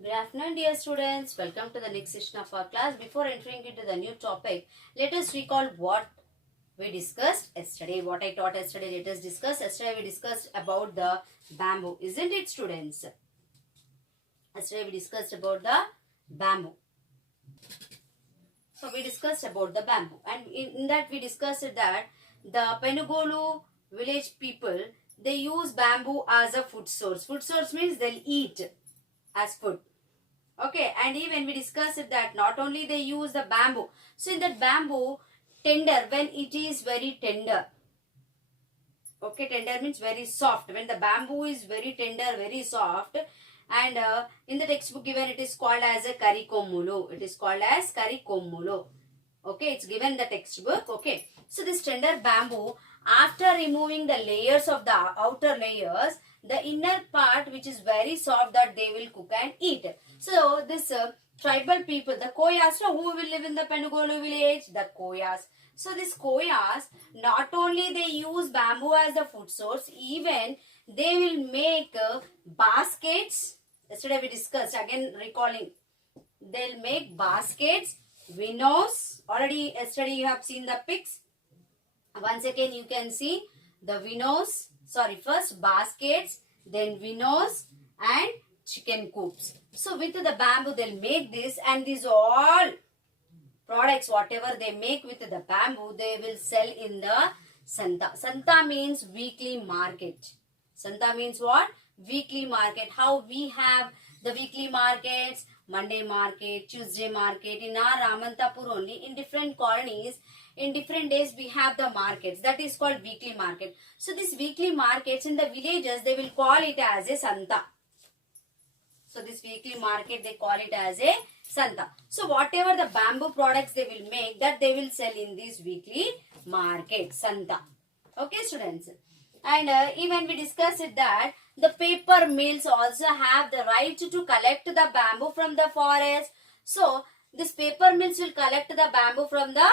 Good afternoon, dear students. Welcome to the next session of our class. Before entering into the new topic, let us recall what we discussed yesterday. What I taught yesterday, let us discuss. Yesterday we discussed about the bamboo, isn't it, students? Yesterday we discussed about the bamboo. So we discussed about the bamboo, and in that we discussed that the Penugolu village people, they use bamboo as a food source. Food source means they'll eat as food. Okay, and even we discussed that not only they use the bamboo. So in that bamboo, tender, when it is very tender. Okay, tender means very soft. When the bamboo is very tender, very soft, and in the textbook given it is called as a karikommulu. It is called as karikommulu. Okay, it's given the textbook. Okay, so this tender bamboo, after removing the layers of the outer layers, the inner part which is very soft, that they will cook and eat. So this tribal people, the Koyas, who will live in the Penugolu village? The Koyas. So this Koyas, not only they use bamboo as the food source, even they will make baskets. Yesterday we discussed, again recalling, they'll make baskets, winnows. Already yesterday you have seen the pics. Once again you can see the winnows. Sorry, first baskets, then winnows and chicken coops. So with the bamboo they'll make this, and these all products, whatever they make with the bamboo, they will sell in the Santa. Santa means weekly market. Santa means what? Weekly market. How we have the weekly markets, Monday market, Tuesday market. In our Ramantapur only, in different colonies, in different days we have the markets. That is called weekly market. So these weekly markets in the villages, they will call it as a Santa. So this weekly market, they call it as a Santa. So whatever the bamboo products they will make, that they will sell in this weekly market, Santa. Okay, students. And even we discussed it that the paper mills also have the right to collect the bamboo from the forest. So this paper mills will collect the bamboo from the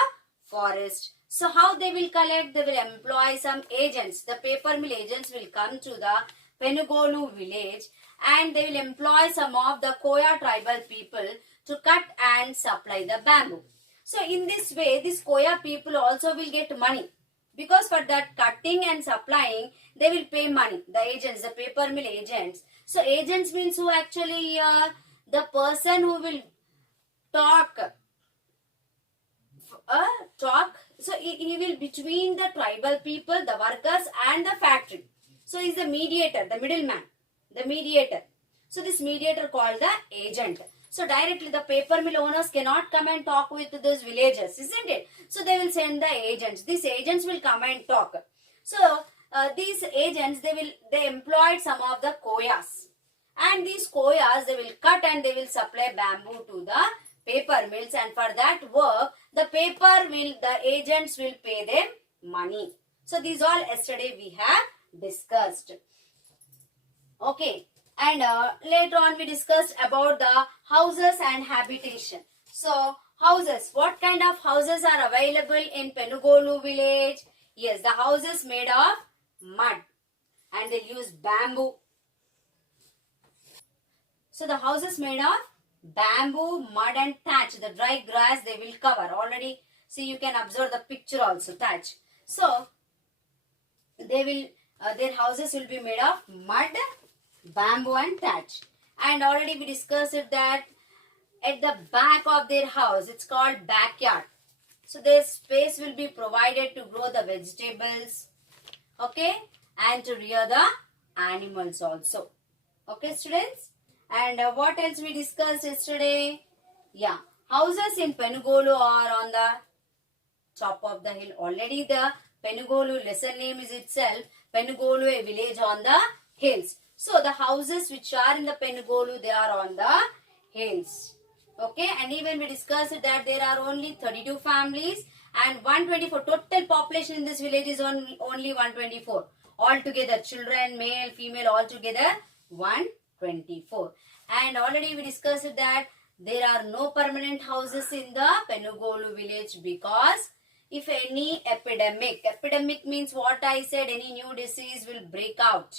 forest. So how they will collect? They will employ some agents. The paper mill agents will come to the Penugolu village, and they will employ some of the Koya tribal people to cut and supply the bamboo. So in this way, these Koya people also will get money, because for that cutting and supplying, they will pay money. The agents, the paper mill agents. So agents means who actually the person who will talk. So he will between the tribal people, the workers and the factory. So he is the mediator, the middleman, the mediator. So this mediator called the agent. So directly the paper mill owners cannot come and talk with those villagers, isn't it? So they will send the agents. These agents will come and talk. So these agents, they employed some of the Koyas. And these Koyas, they will cut and they will supply bamboo to the paper mills, and for that work, the agents will pay them money. So these all yesterday we have discussed. Okay, and later on we discussed about the houses and habitation. So houses, what kind of houses are available in Penugolu village? Yes, the houses made of mud, and they use bamboo. So the houses made of bamboo, mud and thatch. The dry grass they will cover. Already see, you can observe the picture also, thatch. So they will their houses will be made of mud, bamboo and thatch. And already we discussed it that at the back of their house, it's called backyard. So their space will be provided to grow the vegetables, okay, and to rear the animals also. Okay, students. And what else we discussed yesterday? Yeah, houses in Penugolu are on the top of the hill. Already the Penugolu lesson name is itself Penugolu, a village on the hills. So the houses which are in the Penugolu, they are on the hills. Okay, and even we discussed that there are only 32 families and 124. Total population in this village is only 124. Altogether, children, male, female, altogether 124. And already we discussed that there are no permanent houses in the Penugolu village, because if any epidemic means what I said, any new disease will break out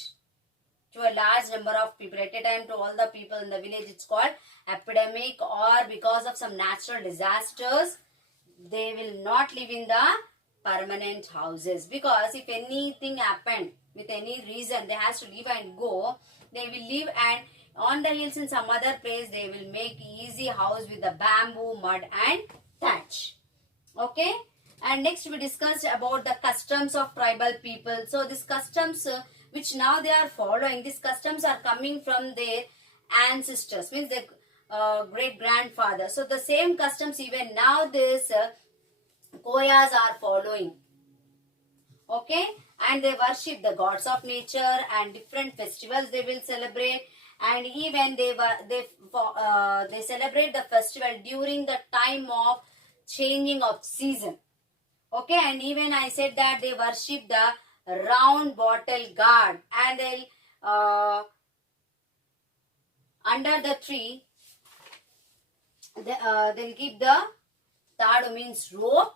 to a large number of people at a time, to all the people in the village. It's called epidemic, or because of some natural disasters, they will not live in the permanent houses, because if anything happened with any reason, they has to leave and go, they will live and on the hills in some other place they will make easy house with the bamboo, mud and thatch. Okay, and next we discussed about the customs of tribal people. So these customs which now they are following, these customs are coming from their ancestors, means their great grandfather. So the same customs even now this Koyas are following. Okay, and they worship the gods of nature, and different festivals they will celebrate, and even they celebrate the festival during the time of changing of season. Okay, and even I said that they worship the round bottle god, and they'll under the tree they'll keep the tadu, means rope,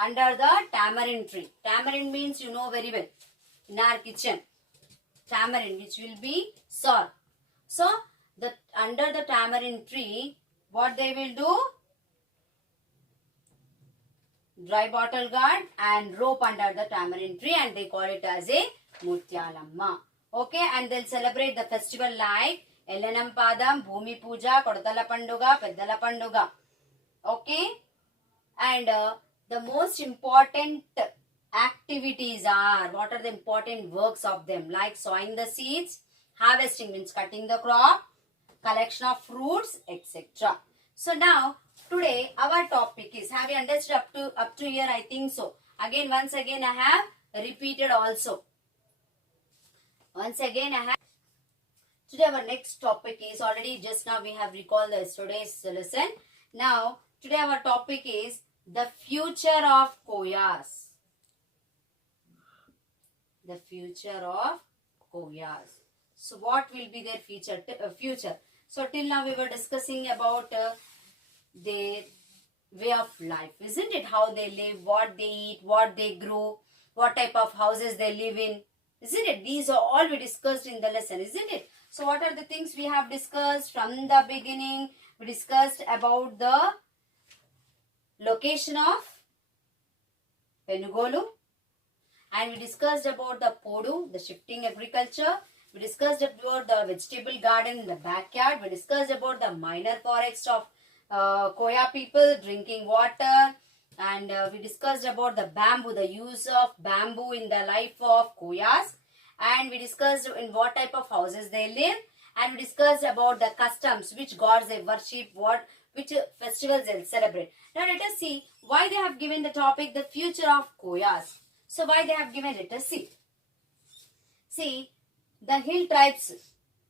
under the tamarind tree. Tamarind means you know very well in our kitchen. Tamarind, which will be sour. So the under the tamarind tree, what they will do? Dry bottle guard and rope under the tamarind tree, and they call it as a Mutyalamma. Okay, and they'll celebrate the festival like Ellanam Padam, Bhumi Puja, Kodala Panduga, Peddala Panduga. Okay, and the most important activities are, what are the important works of them? Like sowing the seeds, harvesting means cutting the crop, collection of fruits, etc. So now today our topic is, have you understood up to here? I think so. Again, once again I have repeated also. Once again I have. Today our next topic is, already just now we have recalled the yesterday's lesson. Now today our topic is the future of Koyas. The future of Koyas. So what will be their future? So till now we were discussing about their way of life, isn't it? How they live, what they eat, what they grow, what type of houses they live in, isn't it? These are all we discussed in the lesson, isn't it? So what are the things we have discussed from the beginning? We discussed about the location of Penugolu, and we discussed about the Podu, the shifting agriculture. We discussed about the vegetable garden in the backyard. We discussed about the minor forest of Koya people, drinking water, and we discussed about the bamboo, the use of bamboo in the life of Koyas, and we discussed in what type of houses they live, and we discussed about the customs, which gods they worship, which festivals they celebrate. Now let us see why they have given the topic the future of Koyas. So why they have given, let us see. See, the hill tribes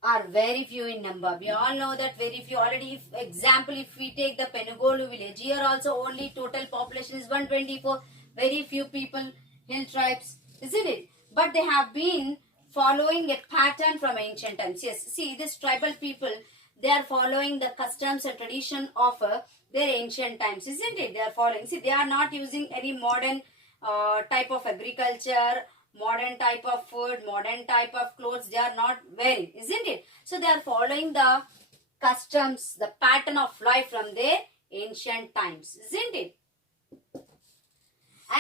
are very few in number. We all know that very few. Already, example, if we take the Penugolu village, here also only total population is 124. Very few people, hill tribes, isn't it? But they have been following a pattern from ancient times. Yes, see, this tribal people, they are following the customs and tradition of their ancient times, isn't it? They are following. See, they are not using any modern type of agriculture, modern type of food, modern type of clothes. They are not wearing, isn't it? So they are following the customs, the pattern of life from their ancient times, isn't it?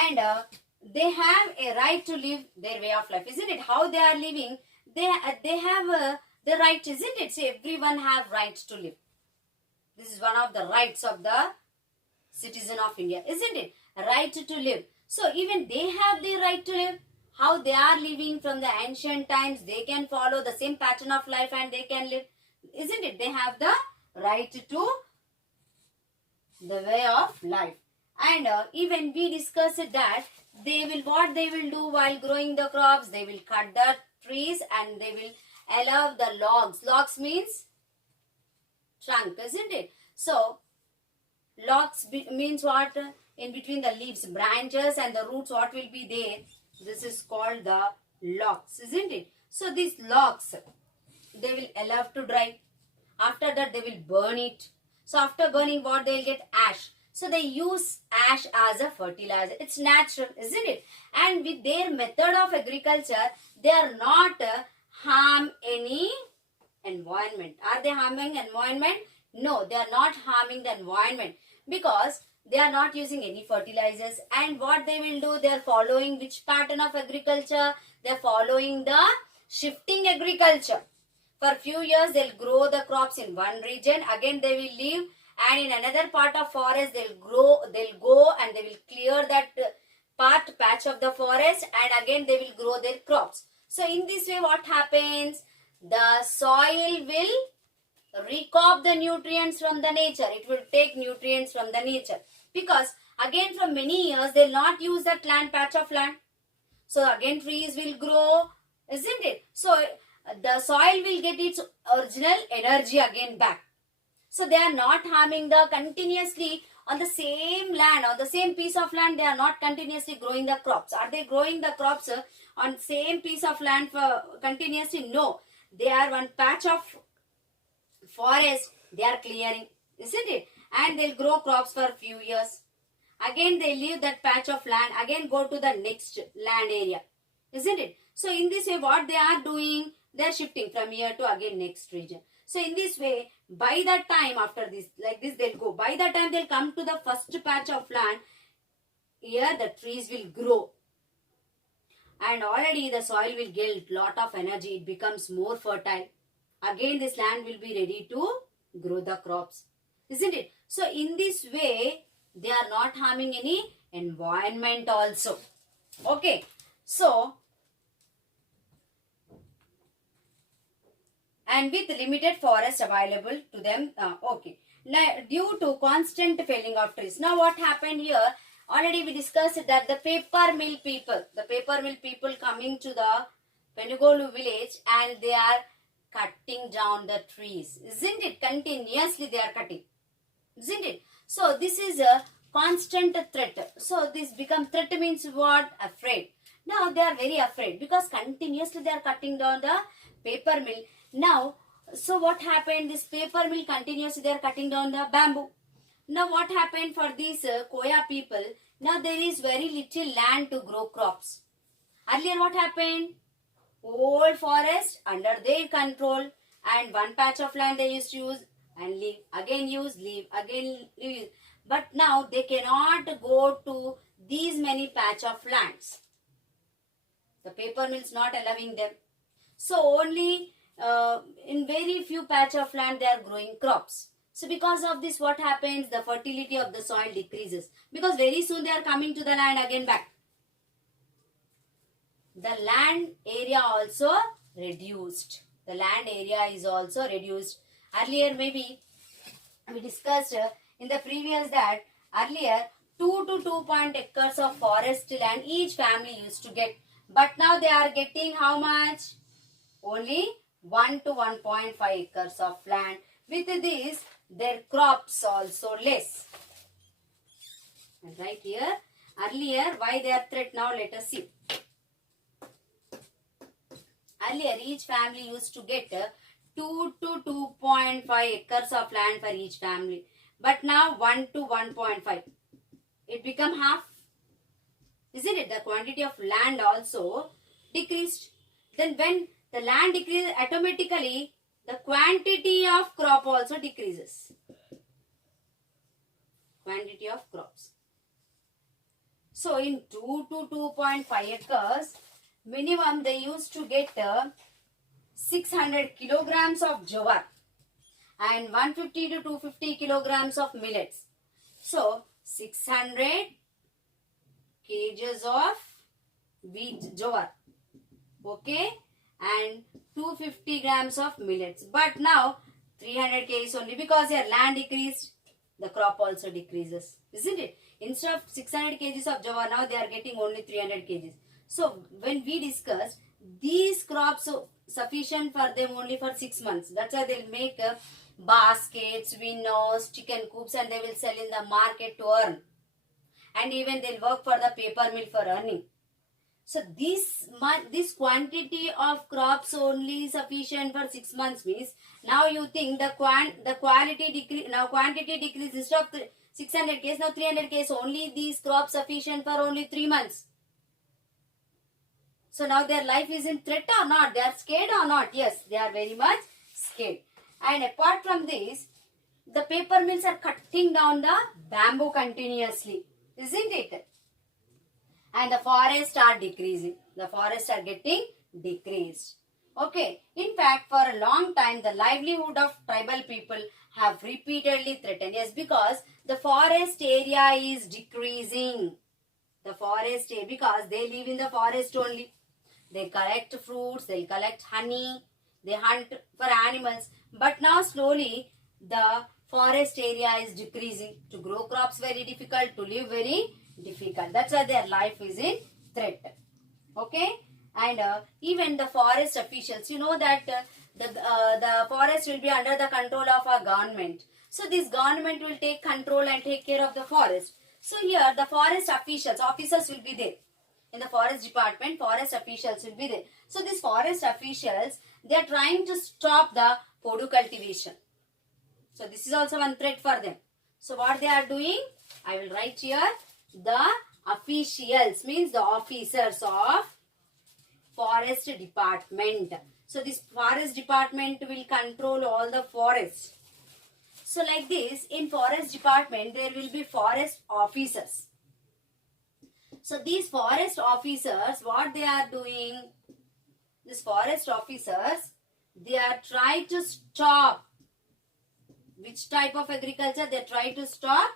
And they have a right to live their way of life, isn't it? How they are living, they have the right, isn't it? So everyone have right to live. This is one of the rights of the citizen of India, isn't it? Right to live. So even they have the right to live. How they are living from the ancient times, they can follow the same pattern of life and they can live, isn't it? They have the right to the way of life. And even we discussed that what they will do while growing the crops, they will cut the trees and they will allow the logs. Logs means trunk, isn't it? So logs means what? In between the leaves, branches and the roots, what will be there? This is called the logs, isn't it? So these logs, they will allow to dry. After that, they will burn it. So after burning, what they will get? Ash. So they use ash as a fertilizer. It's natural, isn't it? And with their method of agriculture, they are not harm any environment. Are they harming environment? No, they are not harming the environment because they are not using any fertilizers. And what they will do, they are following which pattern of agriculture? They are following the shifting agriculture. For few years, they'll grow the crops in one region. Again, they will leave, and in another part of forest, they'll go and they will clear that patch of the forest, and again they will grow their crops. So in this way, what happens? The soil will recoup the nutrients from the nature. It will take nutrients from the nature because again from many years they'll not use that patch of land. So again trees will grow, isn't it? So the soil will get its original energy again back. So they are not harming the continuously on the same land, on the same piece of land. They are not continuously growing the crops. Are they growing the crops on same piece of land for continuously? No. They are one patch of forest they are clearing, isn't it? And they'll grow crops for a few years. Again they leave that patch of land, again go to the next land area, isn't it? So in this way, what they are doing, they are shifting from here to again next region. So in this way, by that time after this, like this they'll go. By that time they'll come to the first patch of land. Here the trees will grow. And already the soil will get lot of energy. It becomes more fertile. Again this land will be ready to grow the crops, isn't it? So in this way, they are not harming any environment also. Okay. So, and with limited forest available to them. Okay. Now, due to constant felling of trees. Now what happened here? Already we discussed that the paper mill people coming to the Penugolu village and they are cutting down the trees. Isn't it? Continuously they are cutting. Isn't it? So this is a constant threat. So this become threat means what? Afraid. Now they are very afraid because continuously they are cutting down the paper mill. Now, so what happened? This paper mill continuously they are cutting down the bamboo. Now what happened for these Koya people? Now there is very little land to grow crops. Earlier what happened? Old forest under their control, and one patch of land they used to use and leave, again use, leave, again leave. But now they cannot go to these many patch of lands. The paper mill is not allowing them. So only in very few patch of land they are growing crops. So because of this, what happens? The fertility of the soil decreases because very soon they are coming to the land again back. The land area also reduced. The land area is also reduced. Earlier maybe we discussed in the previous that earlier 2 to 2 acres of forest land each family used to get. But now they are getting how much? Only 1 to 1.5 acres of land. With this, their crops also less. And right here, earlier why they are threat, now let us see. Earlier, each family used to get 2 to 2.5 acres of land for each family. But now 1 to 1.5. It become half. Isn't it? The quantity of land also decreased. Then when the land decreases, automatically the quantity of crop also decreases. Quantity of crops. So in 2 to 2.5 acres, minimum they used to get 600 kilograms of jowar and 150 to 250 kilograms of millets. So 600 kgs of wheat jowar, okay, and 250 grams of millets. But now 300 kgs only because their land decreased, the crop also decreases, isn't it? Instead of 600 kgs of jowar, now they are getting only 300 kgs. So when we discussed these crops sufficient for them only for 6 months. That's why they'll make baskets, windows, chicken coops, and they will sell in the market to earn. And even they'll work for the paper mill for earning. So this quantity of crops only sufficient for 6 months means now you think the quality decrease, now quantity decrease instead of 600 kgs, now 300 kgs, only these crops sufficient for only 3 months. So now their life is in threat or not? They are scared or not? Yes, they are very much scared. And apart from this, the paper mills are cutting down the bamboo continuously, isn't it? And the forests are decreasing. The forests are getting decreased. Okay. In fact, for a long time, the livelihood of tribal people have repeatedly threatened. Yes, because the forest area is decreasing. The forest area, because they live in the forest only. They collect fruits, they collect honey, they hunt for animals. But now slowly the forest area is decreasing. To grow crops very difficult, to live very difficult. That's why their life is in threat. Okay? And even the forest officials, you know that the forest will be under the control of our government. So this government will take control and take care of the forest. So here the forest officers will be there. In the forest department, forest officials will be there. So these forest officials, they are trying to stop the podu cultivation. So this is also one threat for them. So what they are doing, I will write here, the officials means the officers of forest department. So this forest department will control all the forests. So like this, in forest department, there will be forest officers. So these forest officers, what they are doing, these forest officers, they are trying to stop, which type of agriculture? They try to stop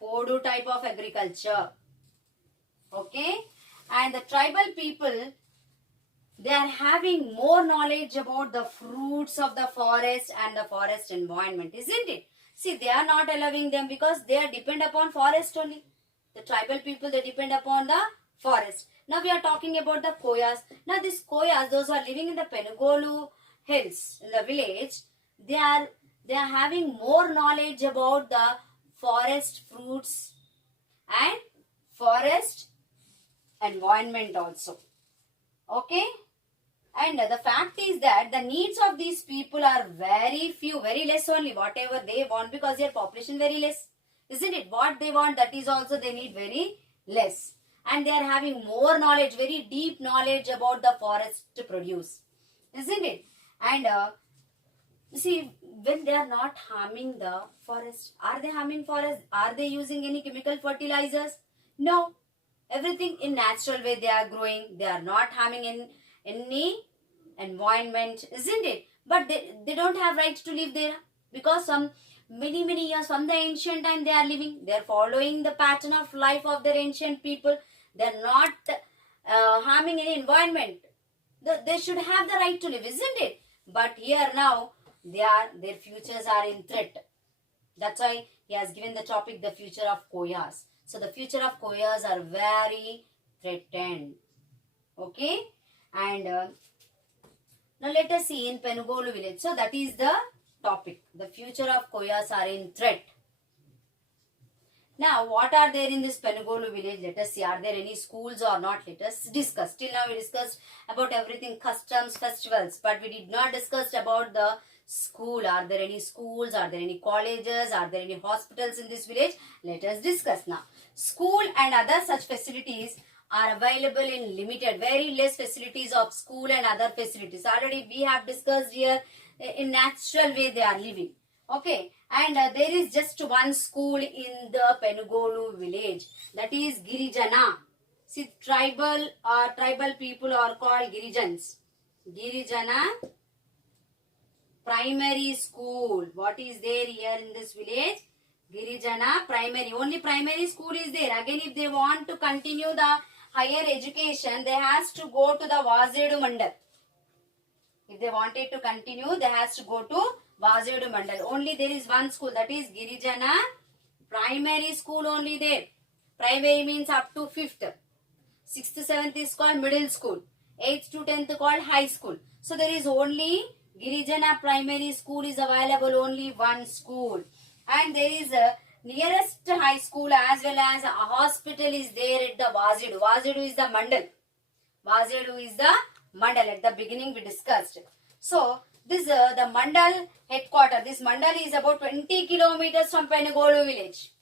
Podu type of agriculture. Okay. And the tribal people, they are having more knowledge about the fruits of the forest and the forest environment, isn't it? See, they are not allowing them because they are depend upon forest only. The tribal people, they depend upon the forest. Now we are talking about the Koyas. Now these Koyas, those who are living in the Penugolu hills, in the village, they are having more knowledge about the forest fruits and forest environment also. Okay? And the fact is that the needs of these people are very few, very less only, whatever they want, because their population very less. Isn't it? What they want, that is also they need very less. And they are having more knowledge, very deep knowledge about the forest to produce. Isn't it? And see, when they are not harming the forest, are they harming forest? Are they using any chemical fertilizers? No. Everything in natural way they are growing. They are not harming in any environment, isn't it? But they don't have right to live there, because some many years from the ancient time they are living. They are following the pattern of life of their ancient people. They are not harming any environment. They should have the right to live, isn't it? But here now their futures are in threat. That's why he has given the topic, the future of Koyas. So the future of Koyas are very threatened. Okay? And now let us see in Penugolu village. So that is the topic. The future of Koyas are in threat. Now what are there in this Penugolu village? Let us see. Are there any schools or not? Let us discuss. Till now we discussed about everything, customs, festivals. But we did not discuss about the school. Are there any schools? Are there any colleges? Are there any hospitals in this village? Let us discuss now. School and other such facilities are available in limited, very less facilities of school and other facilities. Already we have discussed here, in natural way they are living. Okay, and there is just one school in the Penugolu village, that is Girijana. See, tribal people are called Girijans. Girijana primary school. What is there here in this village? Girijana primary. Only primary school is there. Again, if they want to continue the higher education, they has to go to the Vazedu Mandal. If they wanted to continue, they has to go to Vazedu Mandal. Only there is one school, that is Girijana primary school only there. Primary means up to 5th. 6th, 7th is called middle school. 8th to 10th called high school. So there is only Girijana primary school is available, only one school. And there is a nearest high school as well as a hospital is there at the Vazedu. Vazedu is the Mandal. Vazedu is the Mandal. At the beginning we discussed. So this the Mandal headquarter. This Mandal is about 20 kilometers from Penugolu village.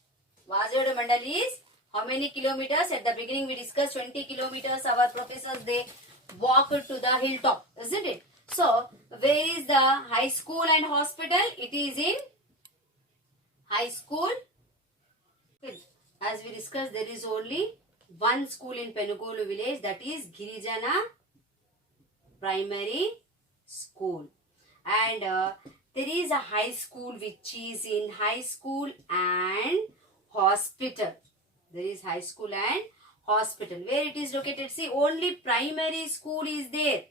Vazedu Mandal is how many kilometers? At the beginning we discussed 20 kilometers. Our professors, they walk to the hilltop, isn't it? So, where is the high school and hospital? It is in high school. As we discussed, there is only one school in Penugolu village, that is Girijana Primary School. And there is a high school which is in high school and hospital. There is high school and hospital. Where it is located? See, only primary school is there.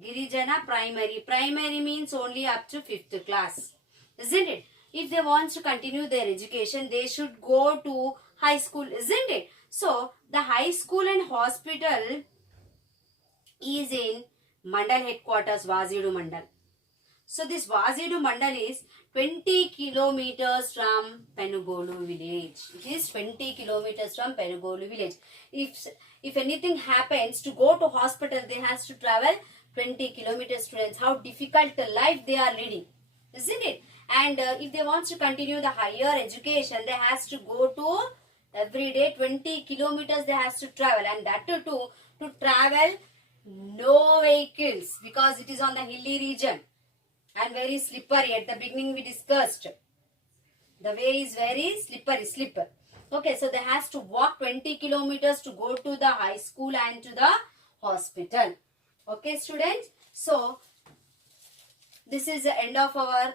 Girijana Primary. Primary means only up to 5th class. Isn't it? If they want to continue their education, they should go to high school, isn't it? So, the high school and hospital is in Mandal headquarters, Vazidu Mandal. So, this Vazidu Mandal is 20 kilometers from Penugolu village. It is 20 kilometers from Penugolu village. If anything happens, to go to hospital, they has to travel 20 kilometers. Students, how difficult a life they are leading, isn't it? And if they want to continue the higher education, they has to go to every day 20 kilometers they has to travel, and that too to travel no vehicles, because it is on the hilly region and very slippery. At the beginning we discussed, the way is very slippery. Okay, so they has to walk 20 kilometers to go to the high school and to the hospital. Okay, students. So, this is the end of our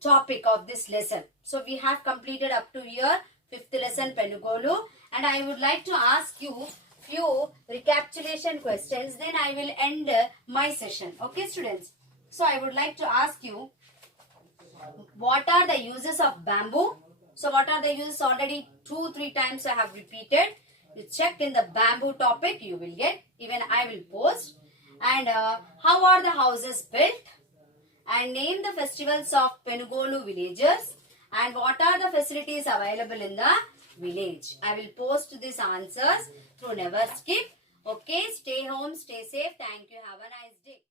topic of this lesson. So, we have completed up to here 5th lesson Penugolu, and I would like to ask you few recapitulation questions. Then I will end my session. Okay, students. So, I would like to ask you, what are the uses of bamboo? So, what are the uses? Already 2-3 times I have repeated. You check in the bamboo topic, you will get. Even I will post. And how are the houses built? And name the festivals of Penugolu villages. And what are the facilities available in the village? I will post these answers, so never skip. Okay, stay home, stay safe. Thank you. Have a nice day.